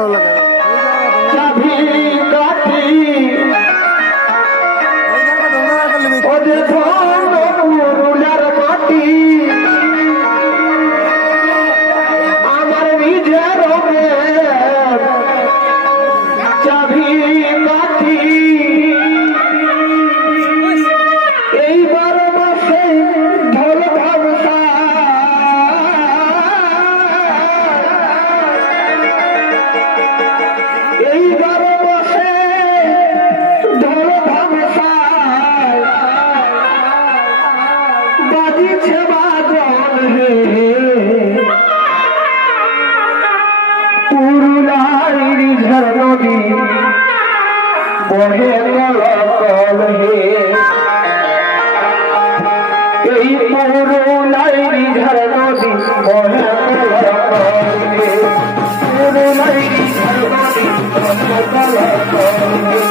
तो लगा कभी काटी ओ देखो পড়ে কলহে এই পুরো লাইনি ঝার নদী পড়ে কলহে পুরো লাইনি ঝার নদী পড়ে কলহে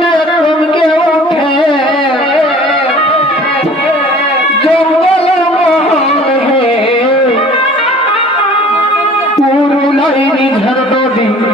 নদী